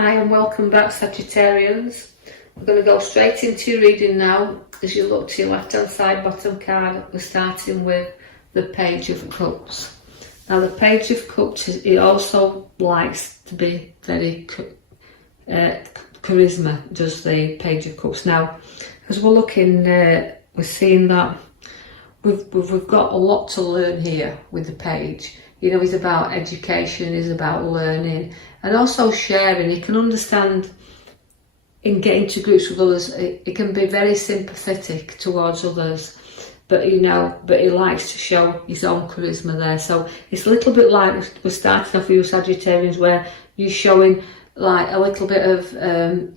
Hi and welcome back, Sagittarians. We're going to go straight into your reading now. As you look to your left hand side bottom card, we're starting with the Page of Cups. Now the Page of Cups, it also likes to be very charisma, does the Page of Cups. Now as we're looking, we're seeing that we've got a lot to learn here with the page. You know, it's about education, it's about learning and also sharing. You can understand in getting to grips with others, it can be very sympathetic towards others, but he likes to show his own charisma there. So it's a little bit like we're starting off with you Sagittarians, where you're showing like a little bit of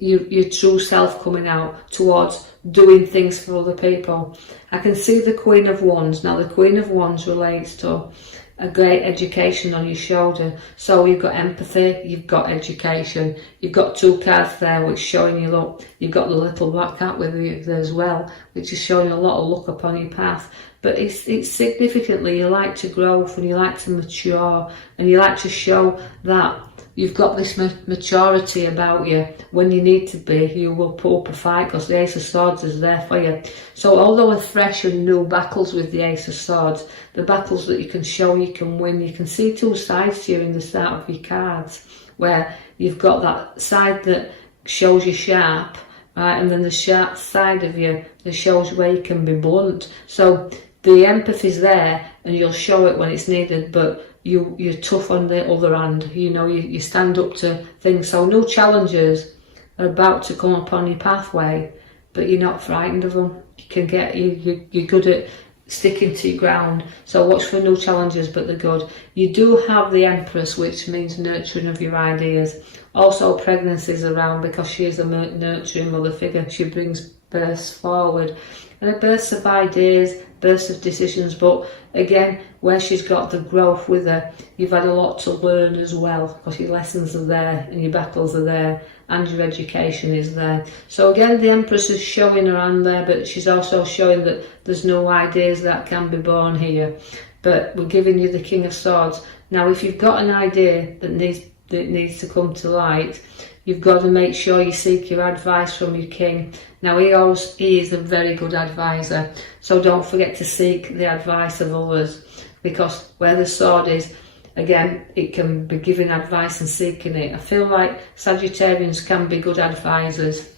your true self coming out towards doing things for other people. I can see the Queen of Wands. Now the Queen of Wands relates to a great education on your shoulder. So you've got empathy, you've got education, you've got two cards there which showing you look. You've got the little black cat with you there as well, which is showing a lot of luck upon your path. But it's significantly you like to grow and you like to mature and you like to show that you've got this maturity about you. When you need to be, you will put up a fight because the Ace of Swords is there for you. So although a fresh and new battles with the Ace of Swords, the battles that you can show you can win, you can see two sides to you in the start of your cards, where you've got that side that shows you sharp, right, and then the sharp side of you that shows where you can be blunt. So the empathy's there and you'll show it when it's needed, but you're tough on the other hand. You know, you stand up to things. So new challenges are about to come upon your pathway, but you're not frightened of them. You can get you're good at sticking to your ground. So watch for new challenges, but they're good. You do have the Empress, which means nurturing of your ideas. Also pregnancies around because she is a nurturing mother figure. She brings births forward and a births of ideas, bursts of decisions, but again, where she's got the growth with her, you've had a lot to learn as well, because your lessons are there and your battles are there and your education is there. So again, the Empress is showing her hand there, but she's also showing that there's no ideas that can be born here. But we're giving you the King of Swords. Now, if you've got an idea that needs to come to light, you've got to make sure you seek your advice from your king. Now he is a very good advisor, so don't forget to seek the advice of others, because where the sword is, again, it can be giving advice and seeking it. I feel like Sagittarians can be good advisors.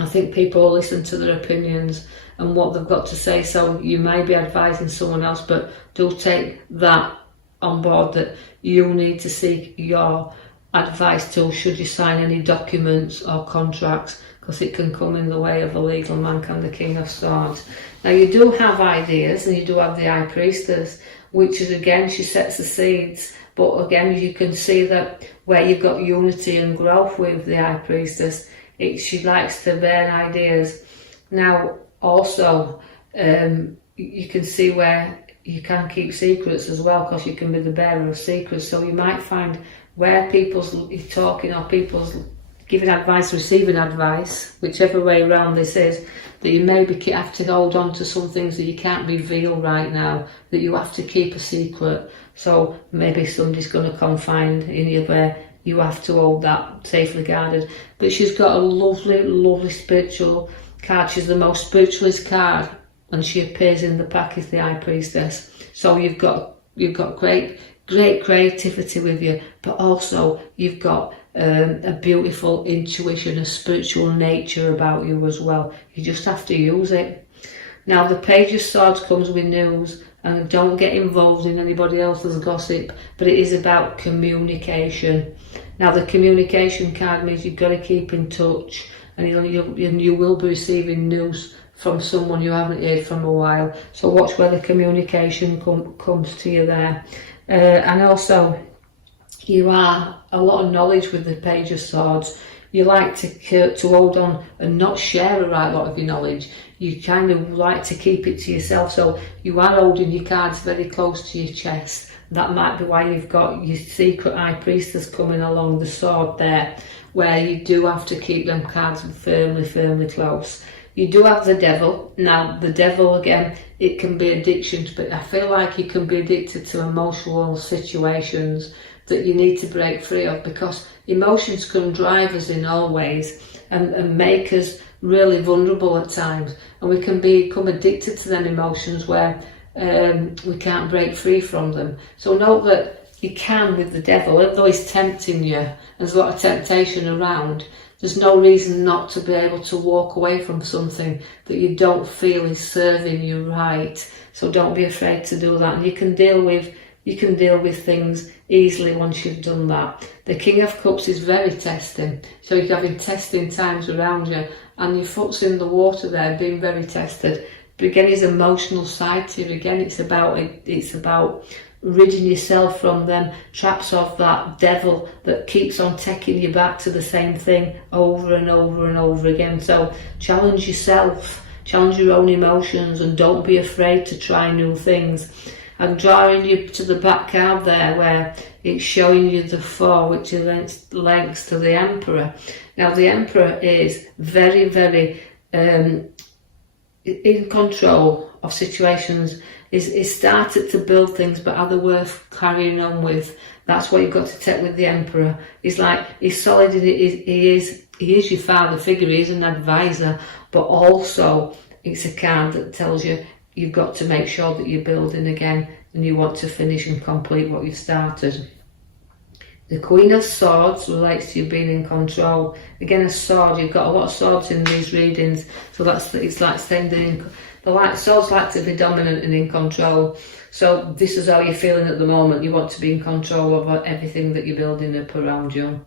I think people will listen to their opinions and what they've got to say, so you may be advising someone else, but do take that on board, that you need to seek your advice to should you sign any documents or contracts, because it can come in the way of a legal man, can the King of Swords. Now you do have ideas and you do have the High Priestess, which is again, she sets the seeds, but again you can see that where you've got unity and growth with the High Priestess, she likes to bear ideas. Now also you can see where you can keep secrets as well, because you can be the bearer of secrets. So you might find where people's talking or people's giving advice, receiving advice, whichever way around this is, that you maybe have to hold on to some things that you can't reveal right now, that you have to keep a secret. So maybe somebody's going to confide in you where you have to hold that safely guarded. But she's got a lovely, lovely spiritual card. She's the most spiritualist card, and she appears in the pack as the High Priestess. So you've got great creativity with you, but also you've got a beautiful intuition, a spiritual nature about you as well. You just have to use it. Now the Page of Swords comes with news, and don't get involved in anybody else's gossip, but it is about communication. Now the communication card means you've got to keep in touch, and you will be receiving news from someone you haven't heard from a while. So watch where the communication comes to you there. And also, you are a lot of knowledge with the Page of Swords. You like to hold on and not share a right lot of your knowledge. You kind of like to keep it to yourself. So you are holding your cards very close to your chest. That might be why you've got your secret High Priestess coming along the sword there, where you do have to keep them cards firmly close. You do have the Devil. Now the Devil, again, it can be addictions, but I feel like you can be addicted to emotional situations that you need to break free of, because emotions can drive us in all ways and make us really vulnerable at times, and we can become addicted to them emotions where we can't break free from them. So note that you can with the devil, although he's tempting you, there's a lot of temptation around, there's no reason not to be able to walk away from something that you don't feel is serving you right. So don't be afraid to do that, and you can deal with things easily once you've done that. The King of Cups is very testing, so you're having testing times around you, and your foot's in the water there, being very tested. But again, his emotional side to you, again, it's about ridding yourself from them traps of that devil that keeps on taking you back to the same thing over and over and over again. So challenge yourself, challenge your own emotions, and don't be afraid to try new things. I'm drawing you to the back card there where it's showing you the 4, which is links to the Emperor. Now the Emperor is very, very in control of situations, is started to build things, but are they worth carrying on with? That's what you've got to take with the Emperor. He's solid, he is your father figure, he is an advisor, but also it's a card that tells you you've got to make sure that you're building again and you want to finish and complete what you've started. The Queen of Swords relates to you being in control. Again, a sword, you've got a lot of swords in these readings, so it's like saying swords like to be dominant and in control. So this is how you're feeling at the moment. You want to be in control of everything that you're building up around you.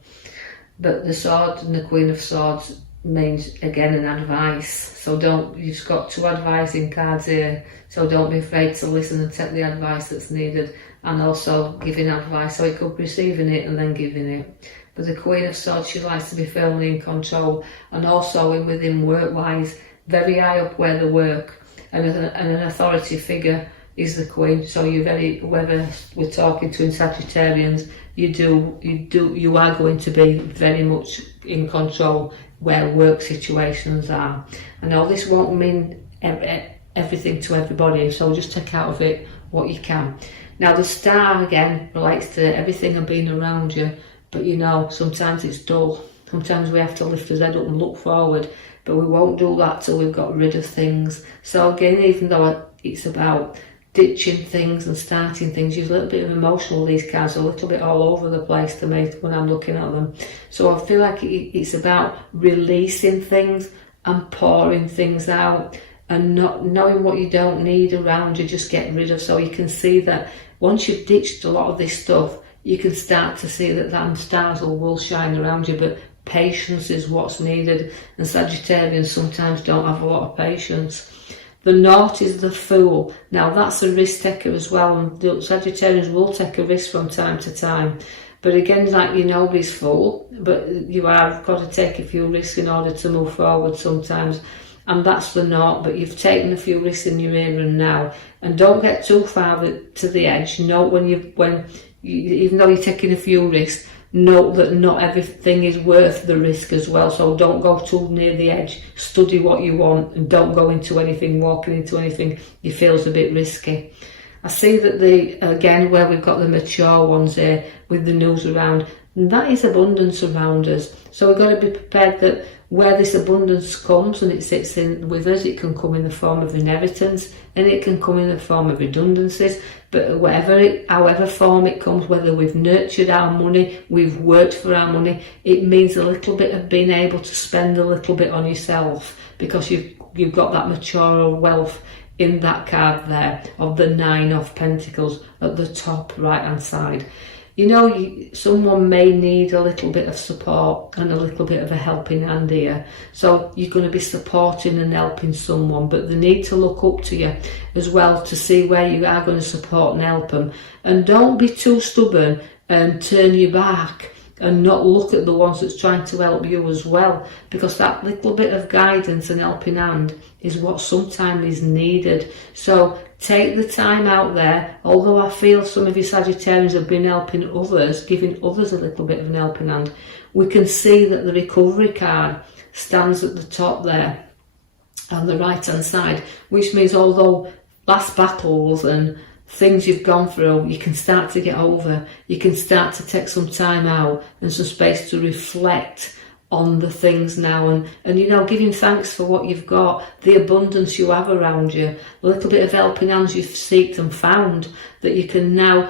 But the sword and the Queen of Swords means, again, an advice. So you've got 2 advising cards here, so don't be afraid to listen and take the advice that's needed, and also giving advice. So it could be receiving it and then giving it. But the Queen of Swords, she likes to be firmly in control, and also within work-wise, very high up where they work, and an authority figure is the Queen. So whether we're talking to Sagittarians, you are going to be very much in control where work situations are. I know this won't mean everything to everybody, so just take out of it what you can. Now the Star again relates to everything and being around you, but sometimes it's dull. Sometimes we have to lift our head up and look forward, but we won't do that till we've got rid of things. So again, even though it's about ditching things and starting things, you're a little bit emotional, these cards are a little bit all over the place to me when I'm looking at them. So I feel like it's about releasing things and pouring things out, and not knowing what you don't need around you, just get rid of. So you can see that once you've ditched a lot of this stuff, you can start to see that stars will shine around you, but patience is what's needed, and Sagittarians sometimes don't have a lot of patience. The North is the Fool. Now that's a risk taker as well, and Sagittarians will take a risk from time to time. But again, like you're nobody's fool, but you have got to take a few risks in order to move forward sometimes. And that's the North, but you've taken a few risks in your here and now. And don't get too far to the edge. Note even though you're taking a few risks, note that not everything is worth the risk as well. So don't go too near the edge. Study what you want, and don't go walking into anything you feel is a bit risky. I see that again where we've got the mature ones here with the news around, and that is abundance around us. So we've got to be prepared that where this abundance comes and it sits in with us, it can come in the form of inheritance, and it can come in the form of redundancies. But however form it comes, whether we've nurtured our money, we've worked for our money, it means a little bit of being able to spend a little bit on yourself, because you've got that mature wealth in that card there of the 9 of Pentacles at the top right hand side. Someone may need a little bit of support and a little bit of a helping hand here. So you're going to be supporting and helping someone, but they need to look up to you as well to see where you are going to support and help them. And don't be too stubborn and turn your back and not look at the ones that's trying to help you as well, because that little bit of guidance and helping hand is what sometimes is needed. So take the time out there. Although I feel some of you Sagittarians have been helping others, giving others a little bit of an helping hand, we can see that the recovery card stands at the top there on the right hand side, which means although last battles and things you've gone through, you can start to get over. You can start to take some time out and some space to reflect on the things now, and you know, giving thanks for what you've got, the abundance you have around you, a little bit of helping hands you've sought and found, that you can now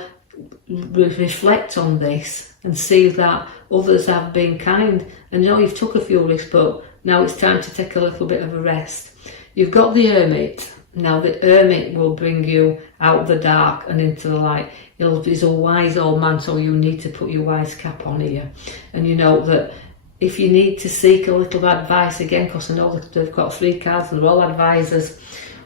reflect on this and see that others have been kind. And you know, you've took a few risks, but now it's time to take a little bit of a rest. You've got the Hermit. Now the Hermit will bring you out the dark and into the light. He's a wise old man, so you need to put your wise cap on here. And you know that if you need to seek a little advice, again, because I know that they've got 3 cards and they're all advisors,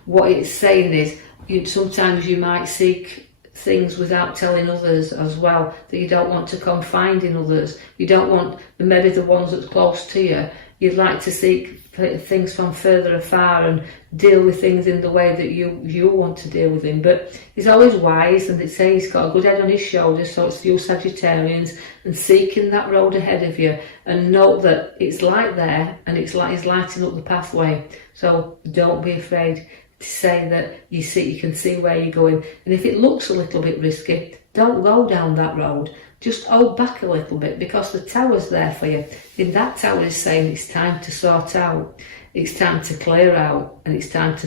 what it's saying is sometimes you might seek things without telling others as well, that you don't want to confide in others. You don't want maybe the ones that's close to you. You'd like to seek things from further afar and deal with things in the way that you want to deal with them. But he's always wise, and they say he's got a good head on his shoulders, so it's you Sagittarians, and seeking that road ahead of you, and note that it's light there, and it's like he's lighting up the pathway. So don't be afraid to say that you can see where you're going. And if it looks a little bit risky, don't go down that road. Just hold back a little bit, because the tower's there for you. And that tower is saying it's time to sort out, it's time to clear out, and it's time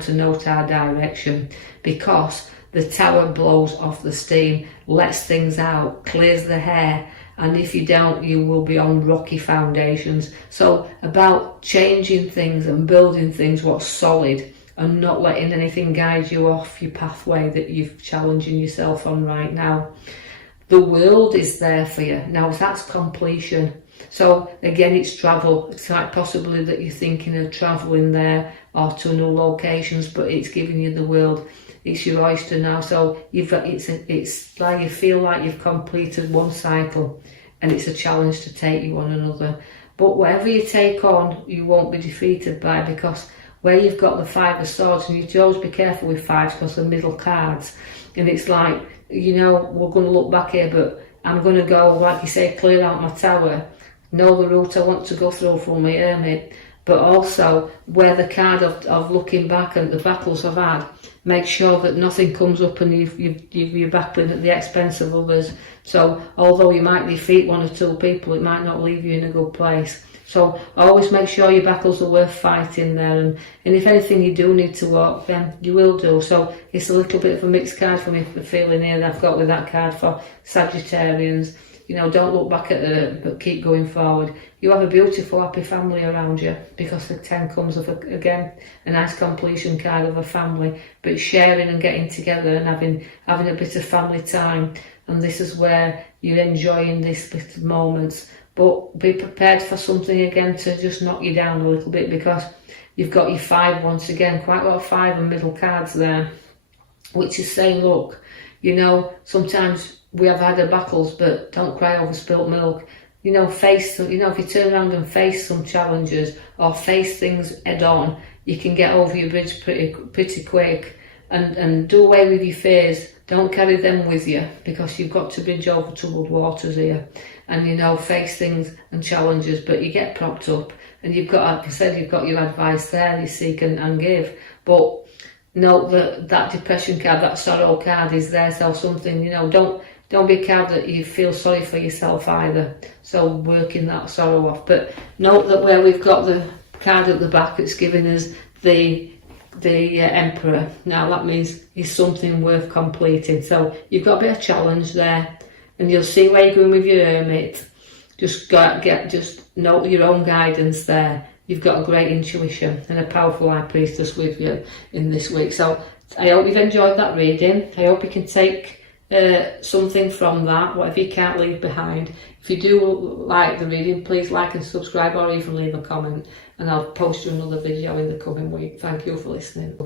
to note our direction, because the tower blows off the steam, lets things out, clears the hair, and if you don't, you will be on rocky foundations. So about changing things and building things what's solid, and not letting anything guide you off your pathway that you're challenging yourself on right now. The world is there for you. Now that's completion. So again, it's travel. It's like possibly that you're thinking of travelling there or to new locations, but it's giving you the world. It's your oyster now. So it's like you feel like you've completed one cycle, and it's a challenge to take you on another. But whatever you take on, you won't be defeated by, because where you've got the 5 of Swords, and you have to always be careful with 5s because they're middle cards, and it's like, you know, we're going to look back here, but I'm going to go, like you say, clear out my tower, know the route I want to go through from my Hermit, but also where the card of looking back and the battles I've had, make sure that nothing comes up and you're battling at the expense of others. So although you might defeat 1 or 2 people, it might not leave you in a good place. So always make sure your battles are worth fighting there, and if anything you do need to walk, then you will do. So it's a little bit of a mixed card for me, the feeling here that I've got with that card for Sagittarians. You know, don't look back at it, but keep going forward. You have a beautiful, happy family around you, because the 10 comes of, again, a nice completion card of a family, but sharing and getting together and having a bit of family time. And this is where you're enjoying this bit of moments. But be prepared for something again to just knock you down a little bit, because you've got your 5 once again, quite a lot of 5 and middle cards there, which is saying, look, you know, sometimes we have had our battles, but don't cry over spilt milk. You know, face them. You know, if you turn around and face some challenges or face things head on, you can get over your bridge pretty quick, and do away with your fears. Don't carry them with you, because you've got to bridge over troubled waters here, and you know, face things and challenges, but you get propped up, and you've got, like I said, you've got your advice there, you seek and give. But note that depression card, that sorrow card is there, so something, you know, don't be a card that you feel sorry for yourself either, so working that sorrow off. But note that where we've got the card at the back, it's giving us the Emperor. Now that means it's something worth completing, so you've got a bit of challenge there, and you'll see where you're going with your Hermit. Just note your own guidance there. You've got a great intuition and a powerful High Priestess with you in this week. So I hope you've enjoyed that reading. I hope you can take something from that, whatever you can't leave behind. If you do like the reading, please like and subscribe, or even leave a comment, and I'll post you another video in the coming week. Thank you for listening.